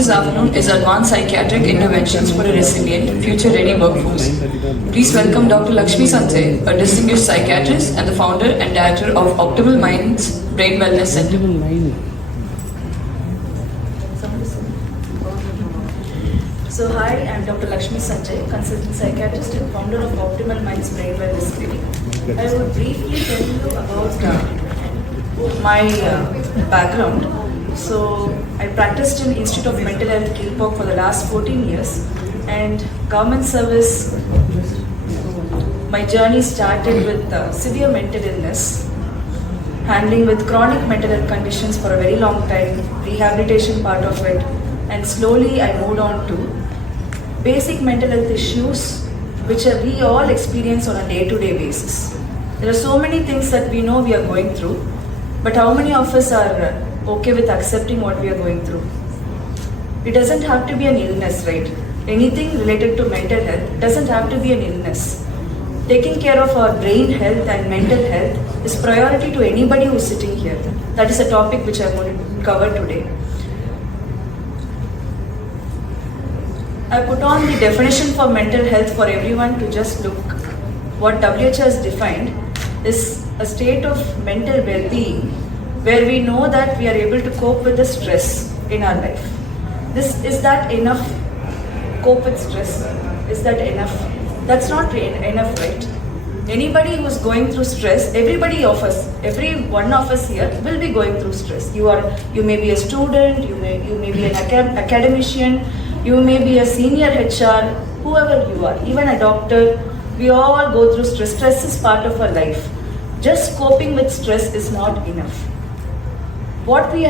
this afternoon is Advanced Psychiatric Interventions for a Resilient, Future-Ready Workforce. Please welcome Dr. Lakshmi Sanjay, a distinguished psychiatrist and the founder and director of Optimal Minds Brain Wellness Center. So hi, I'm Dr. Lakshmi Sanjay, consultant psychiatrist and founder of Optimal Minds Brain Wellness Clinic. I would briefly tell you about my background. So I practiced in Institute of Mental Health, Kilpok for the last 14 years, and government service. My journey started with severe mental illness, handling with chronic mental health conditions for a very long time, rehabilitation part of it, and slowly I moved on to basic mental health issues which we all experience on a day-to-day basis. There are so many things that we know we are going through, but how many of us are okay with accepting what we are going through? It doesn't have to be an illness, right? Anything related to mental health doesn't have to be an illness. Taking care of our brain health and mental health is priority to anybody who's sitting here. That is a topic which I'm going to cover today. I put on the definition for mental health for everyone to just look. What WHO has defined is a state of mental well-being where we know that we are able to cope with the stress in our life. Is that enough? Cope with stress? Is that enough? That's not enough, right? Anybody who is going through stress, everybody of us, every one of us here will be going through stress. You may be a student, you may be an academician, you may be a senior HR, whoever you are, even a doctor. We all go through stress. Stress is part of our life. Just coping with stress is not enough. What we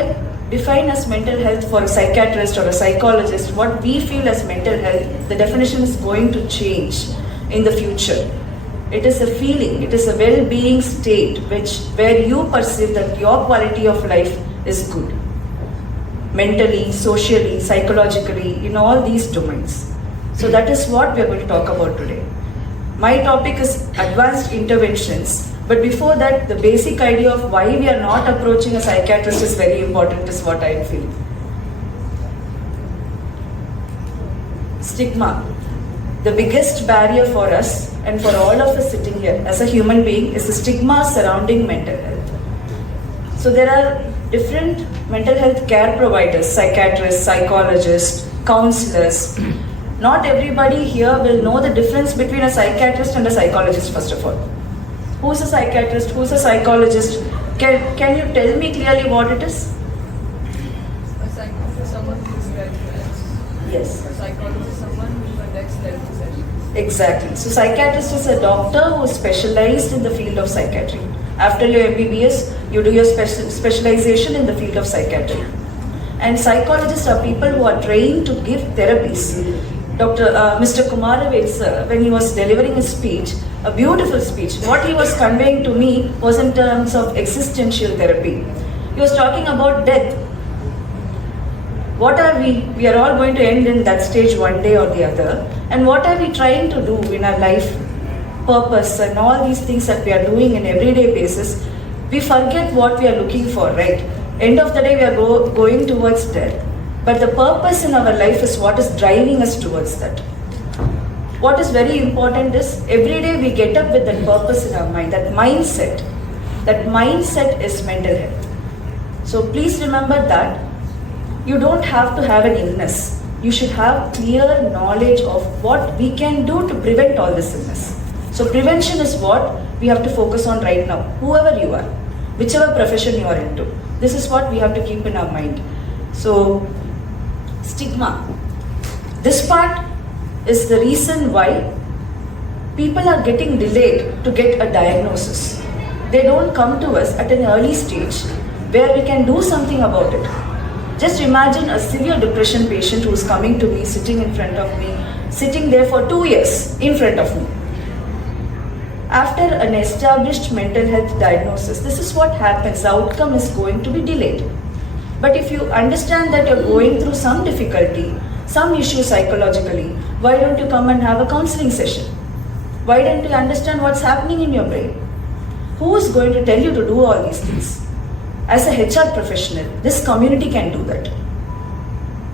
define as mental health for a psychiatrist or a psychologist, what we feel as mental health, the definition is going to change in the future. It is a feeling, it is a well-being state where you perceive that your quality of life is good. Mentally, socially, psychologically, in all these domains. So that is what we are going to talk about today. My topic is advanced interventions. But before that, the basic idea of why we are not approaching a psychiatrist is very important, is what I feel. Stigma. The biggest barrier for us and for all of us sitting here as a human being is the stigma surrounding mental health. So there are different mental health care providers, psychiatrists, psychologists, counselors. Not everybody here will know the difference between a psychiatrist and a psychologist, first of all. Who's a psychiatrist? Who's a psychologist? Can you tell me clearly what it is? A psychiatrist is someone who is well. Yes. A psychologist is someone who conducts therapy sessions. Exactly. So psychiatrist is a doctor who is specialized in the field of psychiatry. After your MBBS, you do your specialization in the field of psychiatry. And psychologists are people who are trained to give therapies. Mr. Kumaravel sir, when he was delivering his speech, a beautiful speech, what he was conveying to me was in terms of existential therapy. He was talking about death. What are we? We are all going to end in that stage one day or the other. And what are we trying to do in our life? Purpose and all these things that we are doing in everyday basis, we forget what we are looking for, right? End of the day, we are going towards death. But the purpose in our life is what is driving us towards that. What is very important is every day we get up with that purpose in our mind, that mindset. That mindset is mental health. So please remember that you don't have to have an illness. You should have clear knowledge of what we can do to prevent all this illness. So prevention is what we have to focus on right now, whoever you are, whichever profession you are into. This is what we have to keep in our mind. So, stigma. This part is the reason why people are getting delayed to get a diagnosis. They don't come to us at an early stage where we can do something about it. Just imagine a severe depression patient who is coming to me, sitting in front of me, sitting there for 2 years in front of me. After an established mental health diagnosis, this is what happens. The outcome is going to be delayed. But if you understand that you're going through some difficulty, some issue psychologically, why don't you come and have a counseling session? Why don't you understand what's happening in your brain? Who is going to tell you to do all these things? As a HR professional, this community can do that.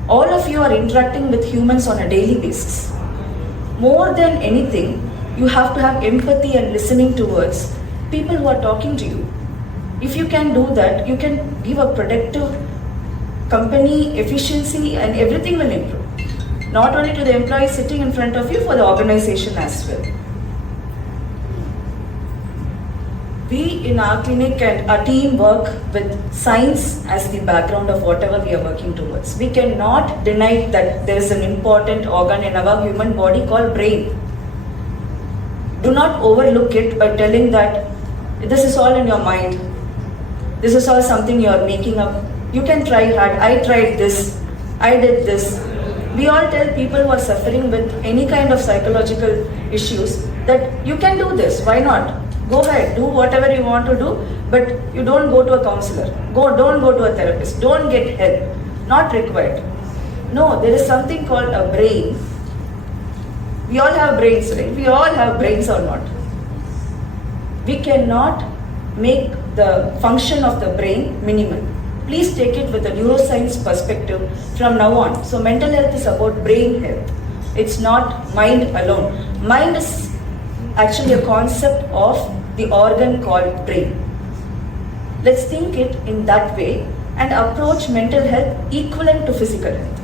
All of you are interacting with humans on a daily basis. More than anything, you have to have empathy and listening towards people who are talking to you. If you can do that, you can give a productive company, efficiency, and everything will improve. Not only to the employee sitting in front of you, for the organization as well. We in our clinic and our team work with science as the background of whatever we are working towards. We cannot deny that there is an important organ in our human body called brain. Do not overlook it by telling that this is all in your mind. This is all something you are making up. You can try hard. I tried this. I did this. We all tell people who are suffering with any kind of psychological issues that you can do this. Why not? Go ahead, do whatever you want to do, but you don't go to a counselor. Don't go to a therapist. Don't get help. Not required. No, there is something called a brain. We all have brains, right? We all have brains or not. We cannot make the function of the brain minimal. Please take it with a neuroscience perspective from now on. So mental health is about brain health. It's not mind alone. Mind is actually a concept of the organ called brain. Let's think it in that way and approach mental health equivalent to physical health.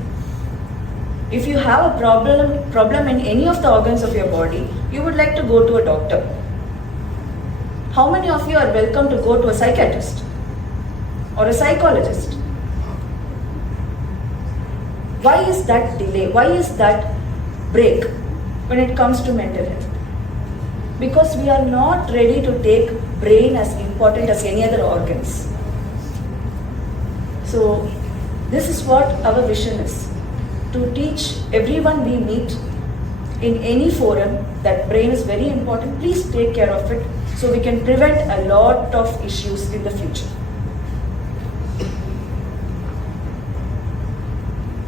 If you have a problem in any of the organs of your body, you would like to go to a doctor. How many of you are welcome to go to a psychiatrist or a psychologist? Why is that delay? Why is that break when it comes to mental health? Because we are not ready to take brain as important as any other organs. So this is what our vision is, to teach everyone we meet in any forum that brain is very important. Please take care of it so we can prevent a lot of issues in the future.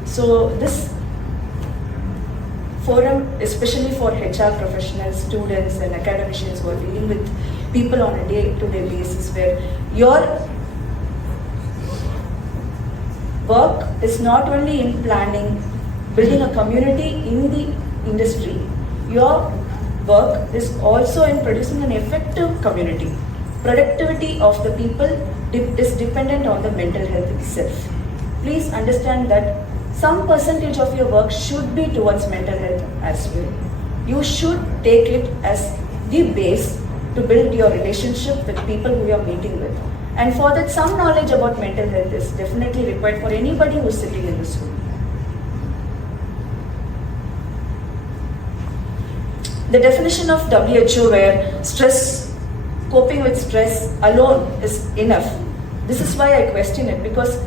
So this forum, especially for HR professionals, students and academicians who are dealing with people on a day-to-day basis, where your work is not only in planning, building a community in the industry, your work is also in producing an effective community. Productivity of the people is dependent on the mental health itself. Please understand that some percentage of your work should be towards mental health as well. You should take it as the base to build your relationship with people who you are meeting with. And for that, some knowledge about mental health is definitely required for anybody who is sitting in this room. The definition of WHO, where coping with stress alone is enough. This is why I question it, because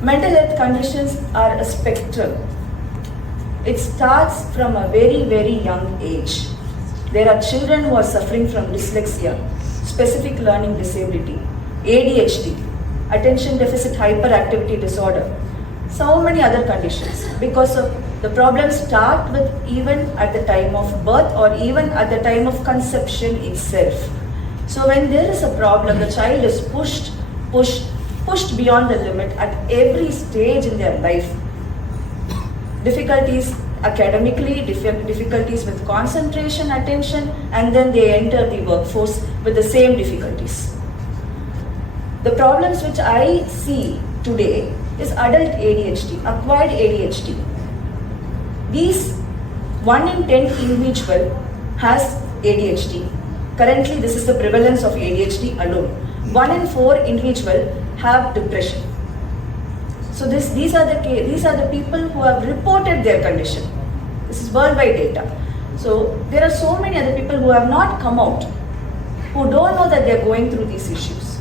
mental health conditions are a spectrum. It starts from a very, very young age. There are children who are suffering from dyslexia, specific learning disability, ADHD, attention deficit hyperactivity disorder, so many other conditions, because of the problems start with even at the time of birth or even at the time of conception itself. So when there is a problem, the child is pushed beyond the limit at every stage in their life. Difficulties academically, difficulties with concentration, attention, and then they enter the workforce with the same difficulties. The problems which I see today is adult ADHD, acquired ADHD. These 1 in 10 individual has ADHD. Currently, this is the prevalence of ADHD alone. 1 in 4 individual have depression. So these are the people who have reported their condition. This is worldwide data. So there are so many other people who have not come out, who don't know that they are going through these issues.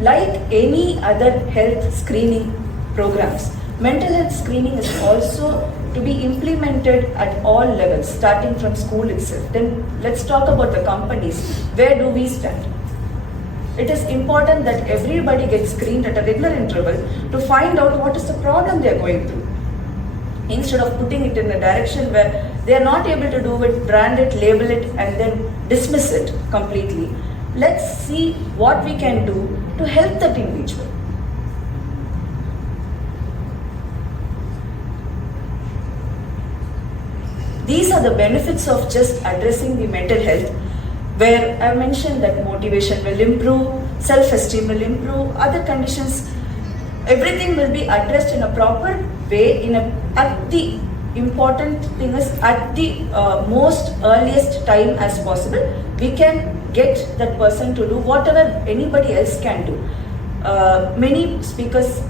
Like any other health screening programs, mental health screening is also to be implemented at all levels, starting from school itself. Then let's talk about the companies. Where do we stand? It is important that everybody gets screened at a regular interval to find out what is the problem they are going through. Instead of putting it in a direction where they are not able to do it, brand it, label it, and then dismiss it completely. Let's see what we can do to help that individual. These are the benefits of just addressing the mental health, where I mentioned that motivation will improve, self-esteem will improve, other conditions, everything will be addressed in a proper way. At the important thing is, at the most earliest time as possible, we can get that person to do whatever anybody else can do. Many speakers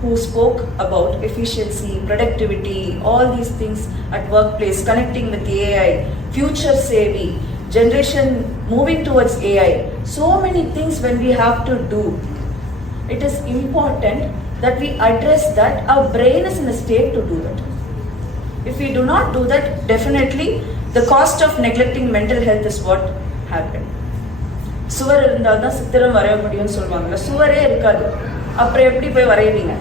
who spoke about efficiency, productivity, all these things at workplace, connecting with the AI, future savvy, generation moving towards AI, so many things when we have to do. It is important that we address that. Our brain is in a state to do that. If we do not do that, definitely the cost of neglecting mental health is what happened. சுவர் இருந்தால் தான் சித்திரம் வரைய முடியும்னு சொல்லுவாங்கல்ல, சுவரே இருக்காது, அப்புறம் எப்படி போய் வரைவீங்க?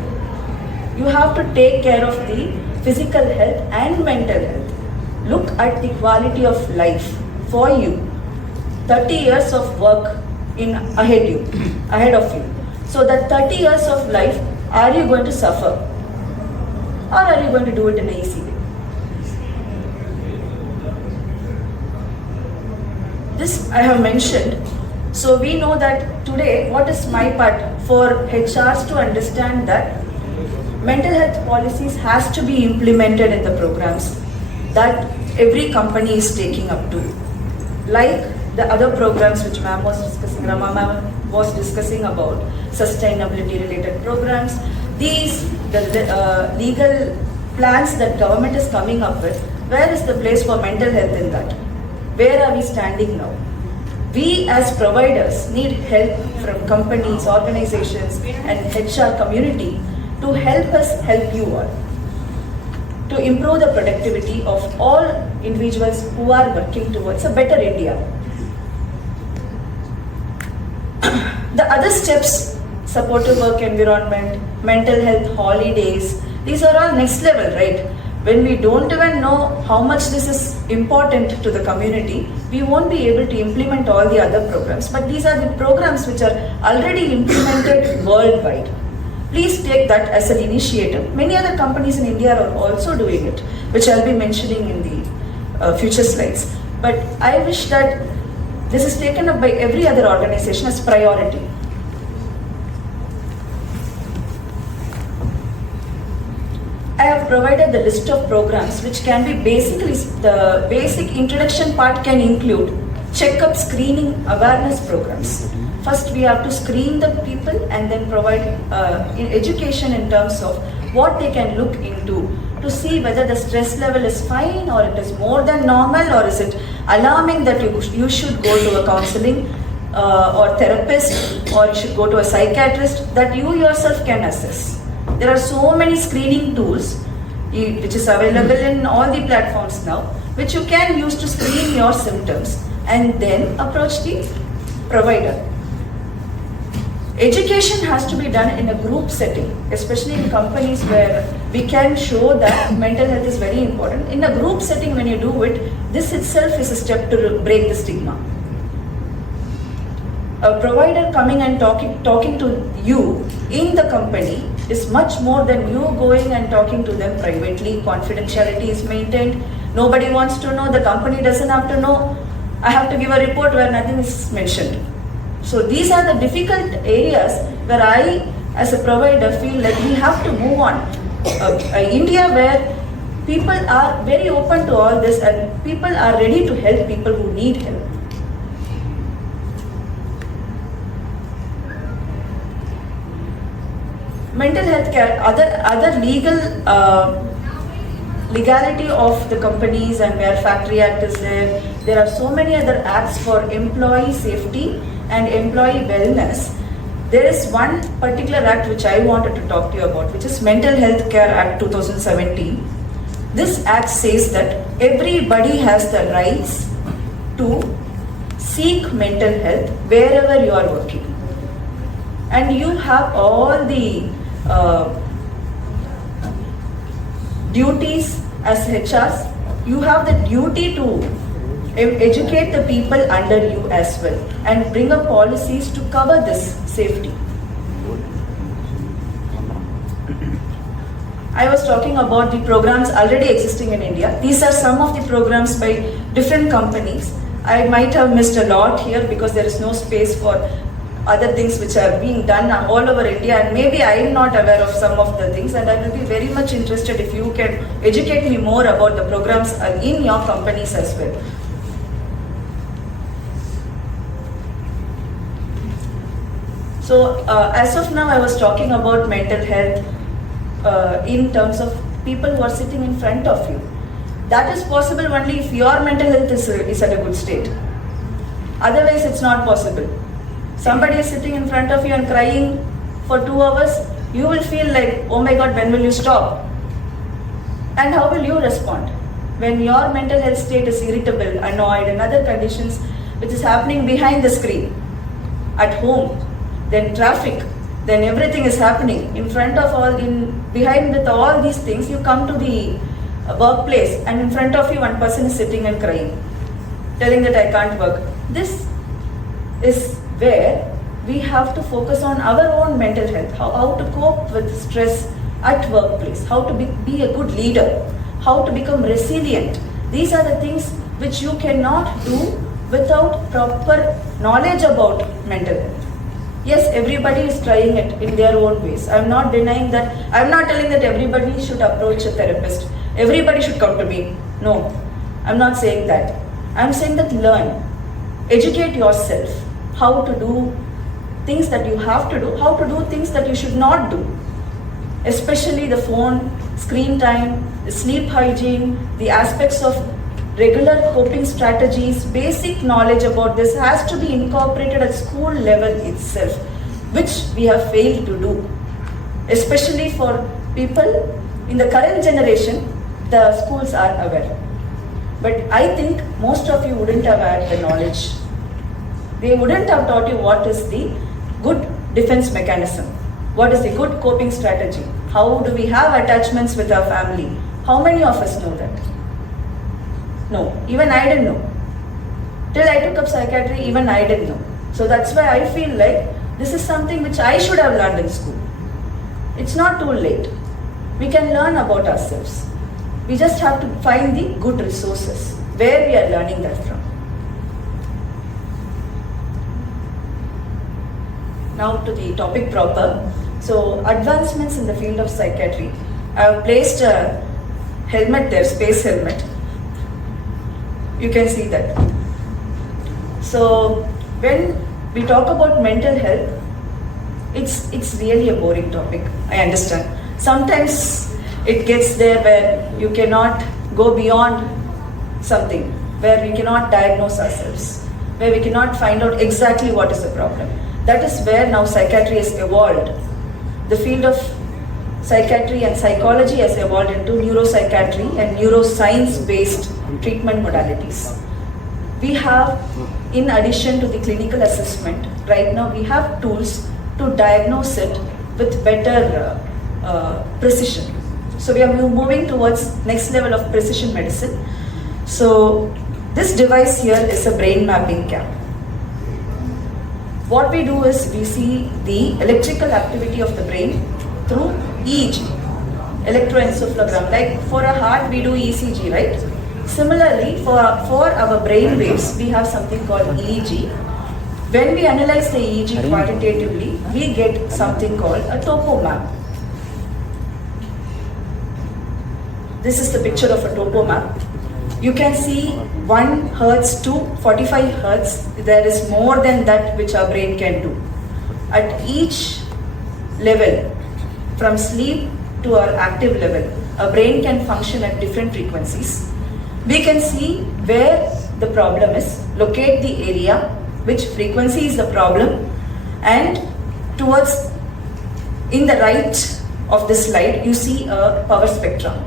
You have to take care of the physical health and mental health. Look at the quality of life for you. 30 years of work ahead of you. So that 30 years of life, are you going to suffer? Or are you going to do it in an easy way? This I have mentioned. So we know that today, what is my part for HRs to understand that mental health policies has to be implemented in the programs that every company is taking up to. Like the other programs which ma'am was discussing, Rama ma'am was discussing about sustainability related programs. These, the legal plans that government is coming up with, where is the place for mental health in that? Where are we standing now? We as providers need help from companies, organizations and HR community to help us help you all, to improve the productivity of all individuals who are working towards a better India. The other steps, supportive work environment, mental health holidays, these are all next level, right? When we don't even know how much this is important to the community, we won't be able to implement all the other programs. But these are the programs which are already implemented worldwide. Please take that as an initiative. Many other companies in India are also doing it, which I'll be mentioning in the future slides. But I wish that this is taken up by every other organization as priority. I have provided the list of programs which can be basically, the basic introduction part can include checkup, screening, awareness programs. First we have to screen the people and then provide education in terms of what they can look into to see whether the stress level is fine or it is more than normal, or is it alarming that you should go to a counseling or therapist, or you should go to a psychiatrist, that you yourself can assess. There are so many screening tools which is available in all the platforms now, which you can use to screen your symptoms and then approach the provider. Education has to be done in a group setting, especially in companies where we can show that mental health is very important. In a group setting, when you do it, this itself is a step to break the stigma. A provider coming and talking to you in the company is much more than you going and talking to them privately. Confidentiality is maintained. Nobody wants to know. The company doesn't have to know. I have to give a report where nothing is mentioned. So these are the difficult areas where I, as a provider, feel like we have to move on. India where people are very open to all this and people are ready to help people who need help. Mental health care, other legality of the companies, and where Factory Act is there. There are so many other acts for employee safety and employee wellness. There is one particular act which I wanted to talk to you about, which is Mental Health Care Act 2017. This act says that everybody has the rights to seek mental health wherever you are working. And you have all the duties as HRs. You have the duty to educate the people under you as well and bring up policies to cover this safety. I was talking about the programs already existing in India. These are some of the programs by different companies. I might have missed a lot here because there is no space for other things which are being done all over India, and maybe I am not aware of some of the things, and I will be very much interested if you can educate me more about the programs in your companies as well. So as of now, I was talking about mental health in terms of people who are sitting in front of you. That is possible only if your mental health is at a good state. Otherwise, it's not possible. Somebody is sitting in front of you and crying for 2 hours, you will feel like, oh my God, when will you stop? And how will you respond? When your mental health state is irritable, annoyed, and other conditions which is happening behind the screen, at home, then traffic, then everything is happening in front of all, behind with all these things, you come to the workplace and in front of you one person is sitting and crying, telling that I can't work. This is where we have to focus on our own mental health, how to cope with stress at workplace, how to be a good leader, how to become resilient. These are the things which you cannot do without proper knowledge about mental health. Yes, everybody is trying it in their own ways. I'm not denying that. I'm not telling that everybody should approach a therapist. Everybody should come to me. No, I'm not saying that. I'm saying that learn, educate yourself how to do things that you have to do, how to do things that you should not do. Especially the phone, screen time, the sleep hygiene, the aspects of regular coping strategies, basic knowledge about this has to be incorporated at school level itself, which we have failed to do. Especially for people in the current generation, the schools are aware. But I think most of you wouldn't have had the knowledge. They wouldn't have taught you what is the good defense mechanism, what is the good coping strategy, how do we have attachments with our family. How many of us know that? No, even I didn't know. Till I took up psychiatry, even I didn't know. So that's why I feel like this is something which I should have learned in school. It's not too late. We can learn about ourselves. We just have to find the good resources where we are learning that from. Now to the topic proper. So advancements in the field of psychiatry. I have placed a helmet there, space helmet. You can see that. So when we talk about mental health, it's really a boring topic. I understand. Sometimes it gets there where you cannot go beyond something, where we cannot diagnose ourselves, where we cannot find out exactly what is the problem. That is where now psychiatry has evolved. The field of psychiatry and psychology has evolved into neuropsychiatry and neuroscience-based treatment modalities. We have, in addition to the clinical assessment, right now we have tools to diagnose it with better precision. So we are moving towards next level of precision medicine. So this device here is a brain mapping cap. What we do is we see the electrical activity of the brain through EEG, electroencephalogram. Like for a heart we do ECG, right? Similarly, for our brain waves, we have something called EEG. When we analyze the EEG quantitatively, we get something called a topo map. This is the picture of a topo map. You can see 1 Hertz to 45 Hertz. There is more than that which our brain can do. At each level, from sleep to our active level, our brain can function at different frequencies. We can see where the problem is, locate the area, which frequency is the problem, and towards, in the right of this slide, you see a power spectrum.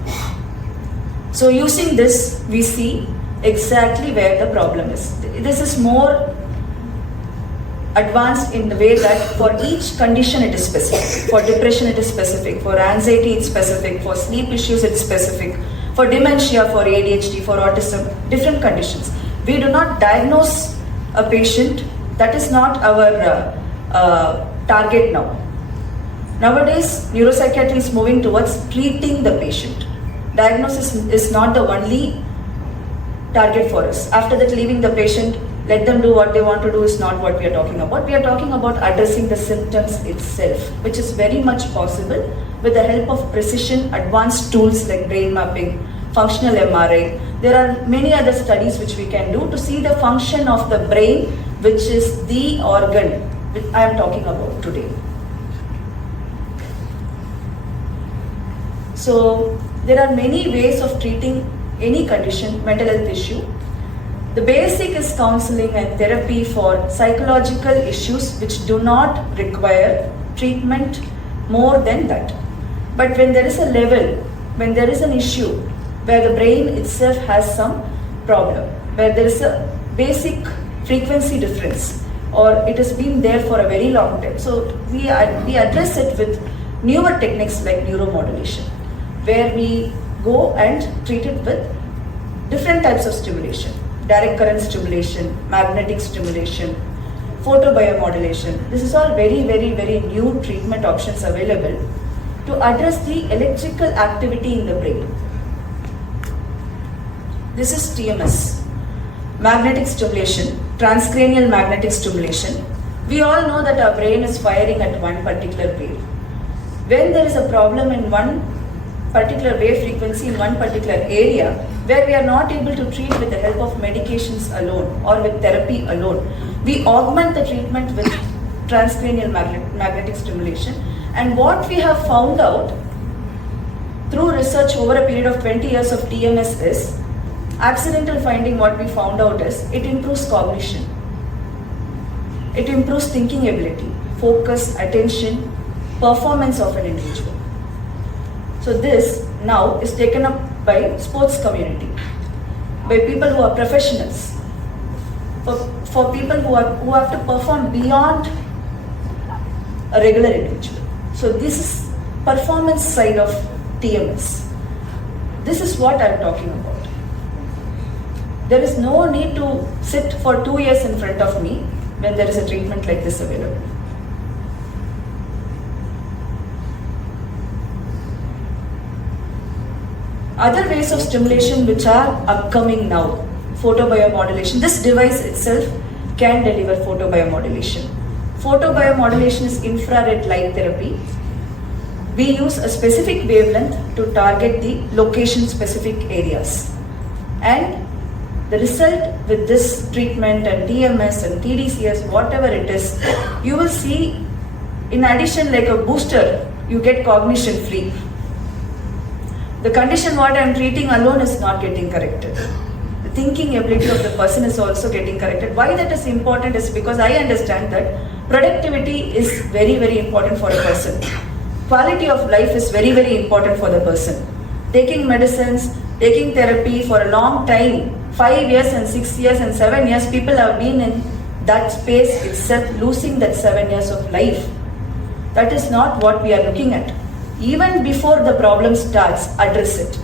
So using this, we see exactly where the problem is. This is more advanced in the way that for each condition it is specific. For depression it is specific, for anxiety it's specific, for sleep issues it's specific, for dementia, for ADHD, for autism, different conditions. We do not diagnose a patient, that is not our target now. Nowadays, neuropsychiatry is moving towards treating the patient. Diagnosis is not the only target for us. After that, leaving the patient, let them do what they want to do is not what we are talking about. We are talking about addressing the symptoms itself, which is very much possible with the help of precision advanced tools like brain mapping, functional MRI. There are many other studies which we can do to see the function of the brain, which is the organ which I am talking about today. So there are many ways of treating any condition, mental health issue. The basic is counseling and therapy for psychological issues which do not require treatment more than that. But when there is a level, when there is an issue where the brain itself has some problem, where there is a basic frequency difference or it has been there for a very long time. So we address it with newer techniques like neuromodulation, where we go and treat it with different types of stimulation. Direct current stimulation, magnetic stimulation, photobiomodulation. This is all very, very, very new treatment options available to address the electrical activity in the brain. This is TMS, magnetic stimulation, transcranial magnetic stimulation. We all know that our brain is firing at one particular wave. When there is a problem in one particular wave frequency in one particular area, where we are not able to treat with the help of medications alone or with therapy alone, we augment the treatment with transcranial magnetic stimulation. And what we have found out through research over a period of 20 years of TMS is, accidental finding, what we found out is, it improves cognition. It improves thinking ability, focus, attention, performance of an individual. So this now is taken up by sports community, by people who are professionals, for people who have to perform beyond a regular individual. So this is performance side of TMS. This is what I am talking about. There is no need to sit for 2 years in front of me when there is a treatment like this available. Other ways of stimulation which are upcoming now, photobiomodulation. This device itself can deliver photobiomodulation. Photobiomodulation is infrared light therapy. We use a specific wavelength to target the location specific areas. And the result with this treatment and TMS and TDCS, whatever it is, you will see, in addition, like a booster, you get cognition free. The condition what I am treating alone is not getting corrected. The thinking ability of the person is also getting corrected. Why that is important is because I understand that productivity is very, very important for a person. Quality of life is very, very important for the person. Taking medicines, taking therapy for a long time, 5 years and 6 years and 7 years, people have been in that space itself, losing that 7 years of life. That is not what we are looking at. Even before the problem starts, address it.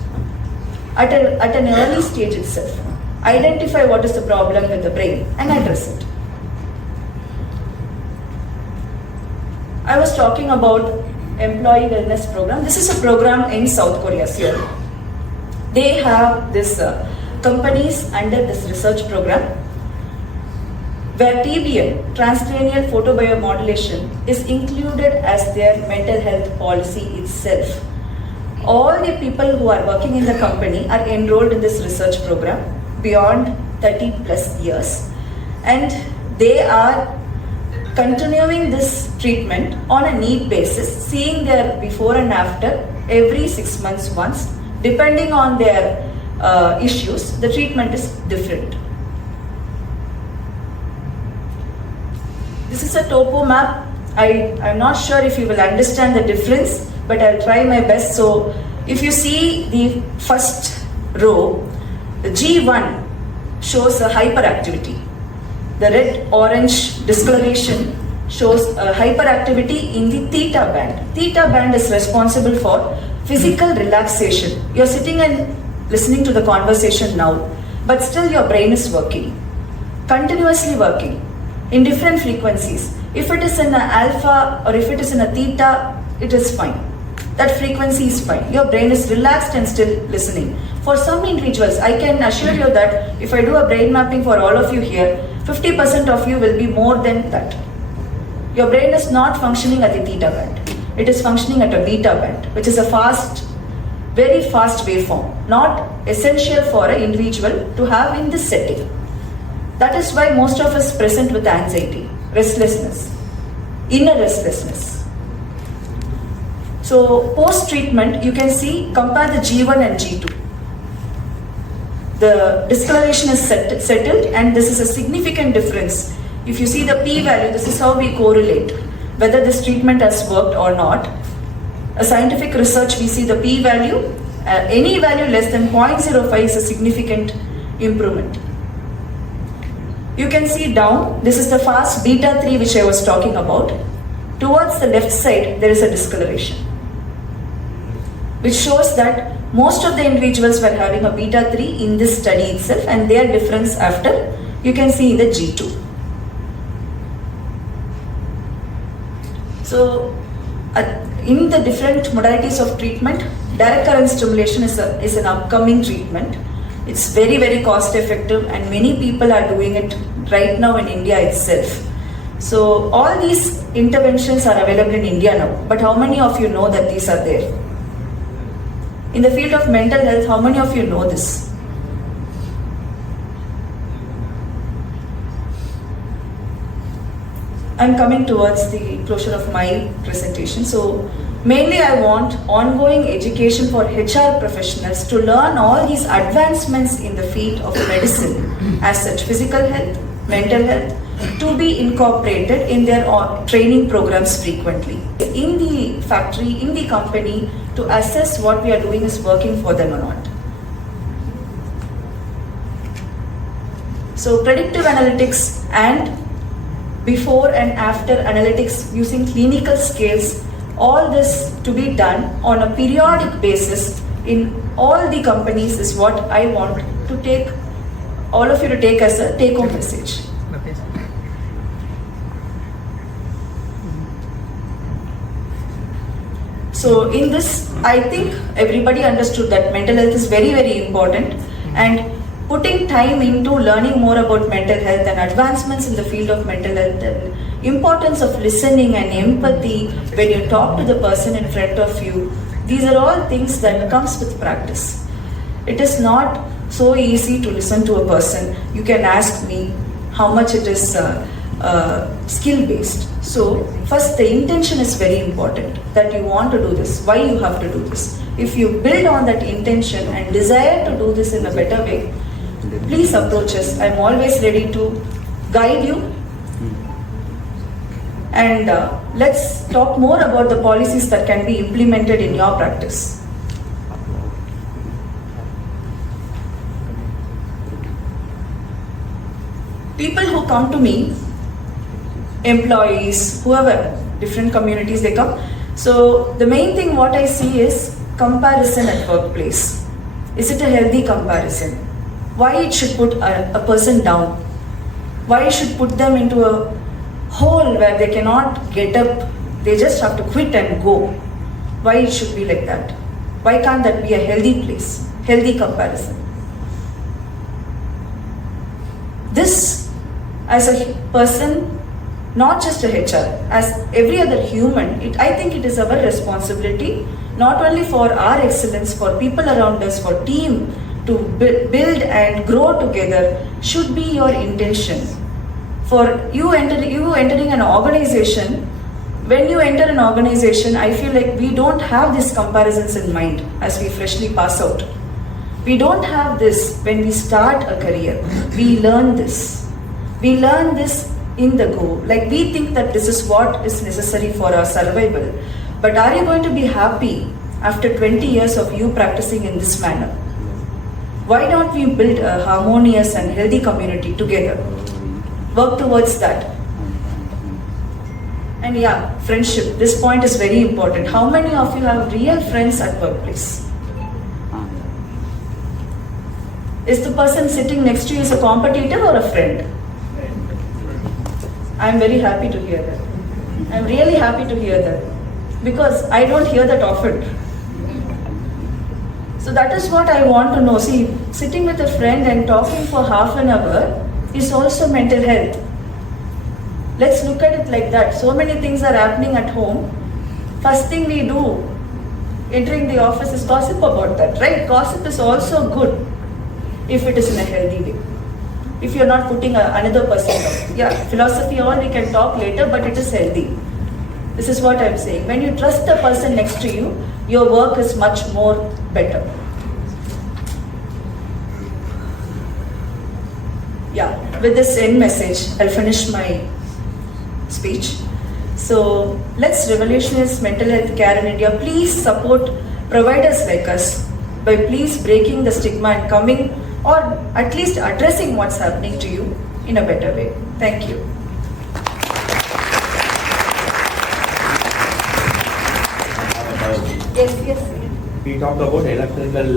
At an early stage itself, identify what is the problem with the brain and address it. I was talking about employee wellness program. This is a program in South Korea, Seoul. They have this companies under this research program where TBM, transcranial photobiomodulation, is included as their mental health policy itself. All the people who are working in the company are enrolled in this research program beyond 30 plus years, and they are continuing this treatment on a need basis, seeing their before and after every 6 months once. Depending on their issues, the treatment is different. This is a topo map. I'm not sure if you will understand the difference, but I'll try my best. So if you see the first row, the G1 shows a hyperactivity. The red-orange discoloration shows a hyperactivity in the theta band. Theta band is responsible for physical relaxation. You're sitting and listening to the conversation now, but still your brain is working, continuously working in different frequencies. If it is in an alpha or if it is in a theta it is fine. That frequency is fine. Your brain is relaxed and still listening. For some individuals, I can assure you that if I do a brain mapping for all of you here, 50% of you will be more than that. Your brain is not functioning at the theta band. It is functioning at a beta band, which is a fast, very fast waveform, not essential for an individual to have in this setting. That is why most of us present with anxiety, restlessness, inner restlessness. So post-treatment, you can see, compare the G1 and G2. The discoloration is settled, and this is a significant difference. If you see the p-value, this is how we correlate whether this treatment has worked or not. A scientific research, we see the p-value, any value less than 0.05 is a significant improvement. You can see down, this is the fast beta 3 which I was talking about. Towards the left side, there is a discoloration, which shows that most of the individuals were having a beta 3 in this study itself, and their difference after you can see in the G2. So in the different modalities of treatment, direct current stimulation is an upcoming treatment. It's very, very cost effective, and many people are doing it right now in India itself. So all these interventions are available in India now, but how many of you know that these are there? In the field of mental health, how many of you know this? I'm coming towards the closure of my presentation. So mainly I want ongoing education for HR professionals to learn all these advancements in the field of medicine as such, physical health, mental health, to be incorporated in their training programs frequently. In the factory, in the company, to assess what we are doing is working for them or not. So predictive analytics and before and after analytics using clinical scales, all this to be done on a periodic basis in all the companies is what I want to take all of you to take as a take-home message. So in this, I think everybody understood that mental health is very, very important, and putting time into learning more about mental health and advancements in the field of mental health, and importance of listening and empathy when you talk to the person in front of you. These are all things that comes with practice. It is not so easy to listen to a person. You can ask me how much it is skill based. So first, the intention is very important, that you want to do this, why you have to do this. If you build on that intention and desire to do this in a better way, please approach us. I'm always ready to guide you. And let's talk more about the policies that can be implemented in your practice. People who come to me, employees, whoever, different communities they come. So the main thing what I see is comparison at workplace. Is it a healthy comparison? Why it should put a person down? Why it should put them into a hole where they cannot get up? They just have to quit and go. Why it should be like that? Why can't that be a healthy place? Healthy comparison. This, as a person, not just a HR, as every other human, I think it is our responsibility, not only for our excellence, for people around us, for team, to build and grow together, should be your intention. For you entering an organization, when you enter an organization, I feel like we don't have these comparisons in mind as we freshly pass out. We don't have this when we start a career. We learn this. We learn this in the go. Like we think that this is what is necessary for our survival. But are you going to be happy after 20 years of you practicing in this manner? Why don't we build a harmonious and healthy community together? Work towards that. And yeah, friendship. This point is very important. How many of you have real friends at workplace? Is the person sitting next to you is a competitor or a friend? I'm very happy to hear that. I'm really happy to hear that. Because I don't hear that often. So that is what I want to know. See, sitting with a friend and talking for half an hour is also mental health. Let's look at it like that. So many things are happening at home. First thing we do, entering the office, is gossip about that, right? Gossip is also good if it is in a healthy way. If you're not putting another person down. Yeah, philosophy all we can talk later, but it is healthy. This is what I'm saying. When you trust the person next to you, your work is much more better. Yeah, with this end message, I'll finish my speech. So let's revolutionize mental health care in India. Please support providers like us by please breaking the stigma and coming, or at least addressing what's happening to you in a better way. Thank you. Yes. We talked about electrical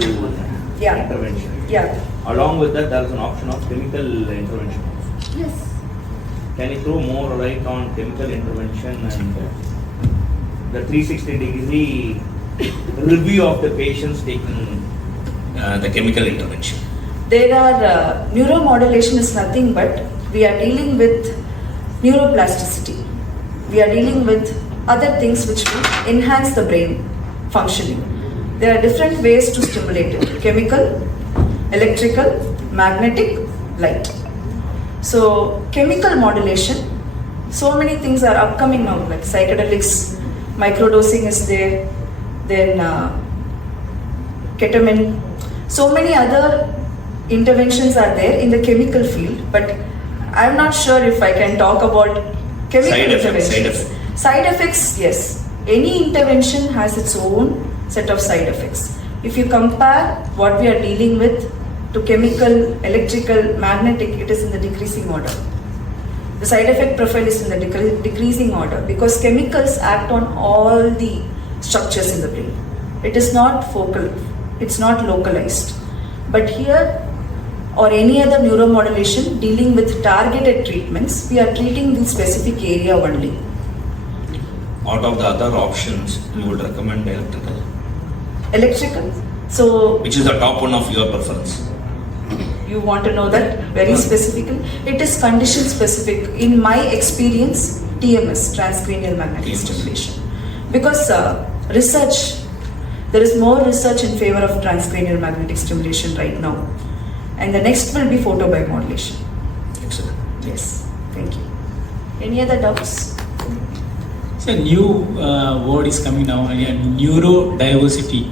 Yeah. intervention. Yeah. Along with that, there is an option of chemical intervention. Yes. Can you throw more light on chemical intervention and the 360-degree review of the patients taking the chemical intervention? There are neuromodulation is nothing but we are dealing with neuroplasticity. We are dealing with other things which will enhance the brain functioning. There are different ways to stimulate it: chemical, electrical, magnetic, light. So chemical modulation, so many things are upcoming now, like psychedelics, microdosing is there, then ketamine. So many other interventions are there in the chemical field, but I'm not sure if I can talk about chemical interventions. Side effects, yes. Any intervention has its own set of side effects. If you compare what we are dealing with to chemical, electrical, magnetic, it is in the decreasing order. The side effect profile is in the decreasing order because chemicals act on all the structures in the brain. It is not focal, it's not localized. But here, or any other neuromodulation dealing with targeted treatments, we are treating the specific area only. Out of the other options, you would recommend electrical? Electrical. So, Which is the top one of your preference? you want to know that very specifically? It is condition specific. In my experience, TMS, transcranial magnetic stimulation. Because research, there is more research in favor of transcranial magnetic stimulation right now. And the next will be photobiomodulation. Excellent. Yes, thank you. Any other doubts? So new word is coming now, neurodiversity.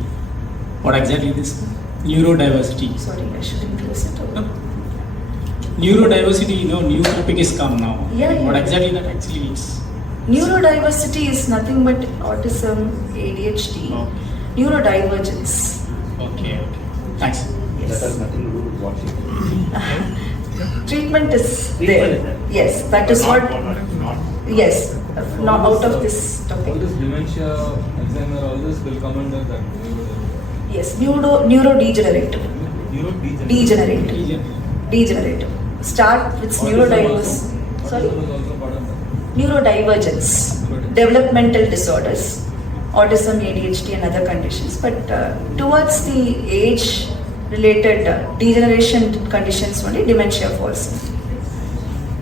What exactly this? Neurodiversity. Sorry, I shouldn't close it. No. Neurodiversity, new topic is come now. Yeah. What exactly that actually is? Neurodiversity is nothing but autism, ADHD, Okay. neurodivergence. Okay. Thanks. That Yes. has nothing to do with what you Treatment is Treatment there. is there. Yes, that is what. Not. Yes, not out of this All topic. this dementia, Alzheimer, all this will come under that. Yes, neurodegenerative. Neurodegenerative. Degenerative. Start with neurodiverse. Sorry? Autism is also part of that. Neurodivergence, developmental disorders, autism, ADHD, and other conditions. But towards the age-related degeneration conditions only, dementia falls in.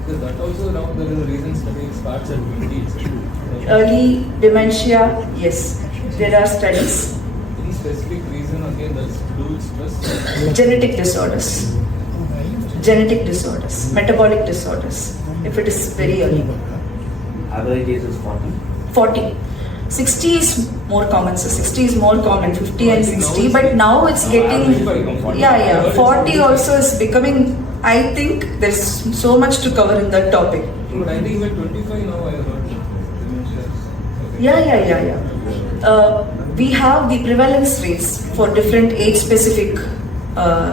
Because that also now there is a recent study starts at 20 itself. Early dementia, yes, there are studies. Any specific reason again that's to do with stress? Genetic disorders, metabolic disorders, if it is very early. Average age is 40. 40. 60 is more common, so 60 is more common, 50 and 60, but now it's getting, 40 also is becoming, I think there's so much to cover in that topic. But I think even 25 now I heard dementia. Okay. Yeah. We have the prevalence rates for different age-specific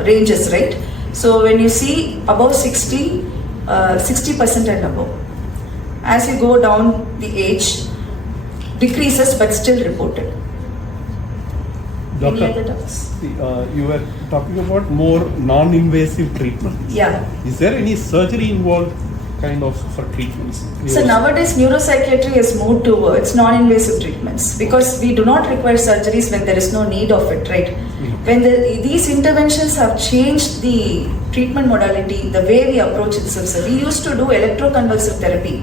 ranges, right? So when you see above 60, 60% and above. As you go down the age, decreases but still reported. Any other doubts? You were talking about more non-invasive treatment. Yeah. Is there any surgery involved? kind of for treatments? So nowadays neuropsychiatry has moved towards non-invasive treatments because we do not require surgeries when there is no need of it, right? When these interventions have changed the treatment modality, the way we approach it. So we used to do electroconvulsive therapy,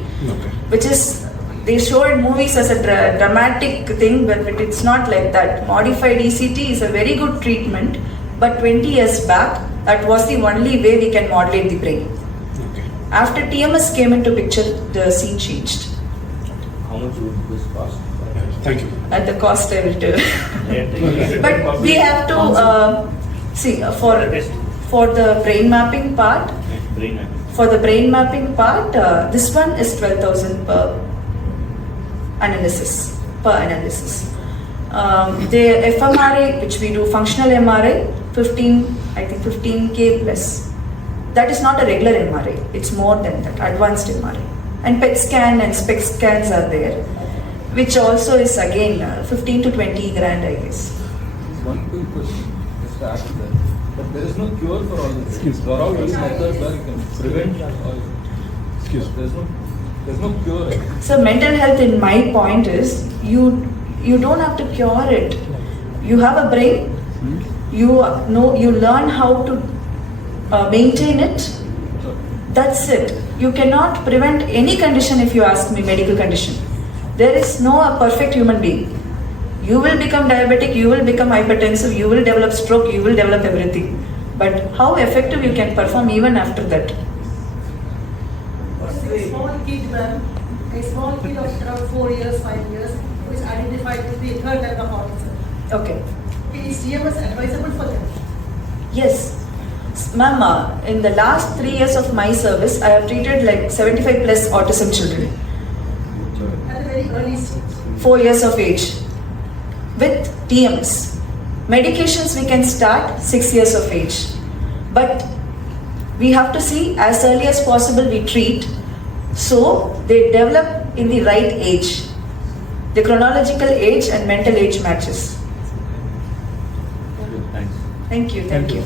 which is, they show in movies as a dramatic thing, but it's not like that. Modified ECT is a very good treatment, but 20 years back, that was the only way we can modulate the brain. After TMS came into picture, the scene changed. How much would this cost? Thank you. At the cost I will tell. But we have to see for the brain mapping part. Brain mapping. For the brain mapping part, this one is 12,000 per analysis. The fMRI, which we do functional MRI, 15K plus. That is not a regular MRI. It's more than that, advanced MRI. And PET scan and SPECT scans are there, which also is again 15 to 20 grand, I guess. One quick question, just to add to that. But there is no cure for all this. There are all these methods where you can prevent all. There's no cure. Right? So mental health, in my point, is you don't have to cure it. You have a brain. You learn how to maintain it. That's it. You cannot prevent any condition, if you ask me, medical condition. There is no perfect human being. You will become diabetic, you will become hypertensive, you will develop stroke, you will develop everything. But how effective you can perform even after that? A small kid, ma'am, a small kid of around 4 years, 5 years, who is identified with the third type of autism. Okay. Is TMS advisable for them? Yes. Ma'am, in the last 3 years of my service, I have treated like 75 plus autism children. At a very early stage. 4 years of age. With TMS. Medications we can start 6 years of age. But we have to see as early as possible we treat, so they develop in the right age. The chronological age and mental age matches. Thanks. Thank you.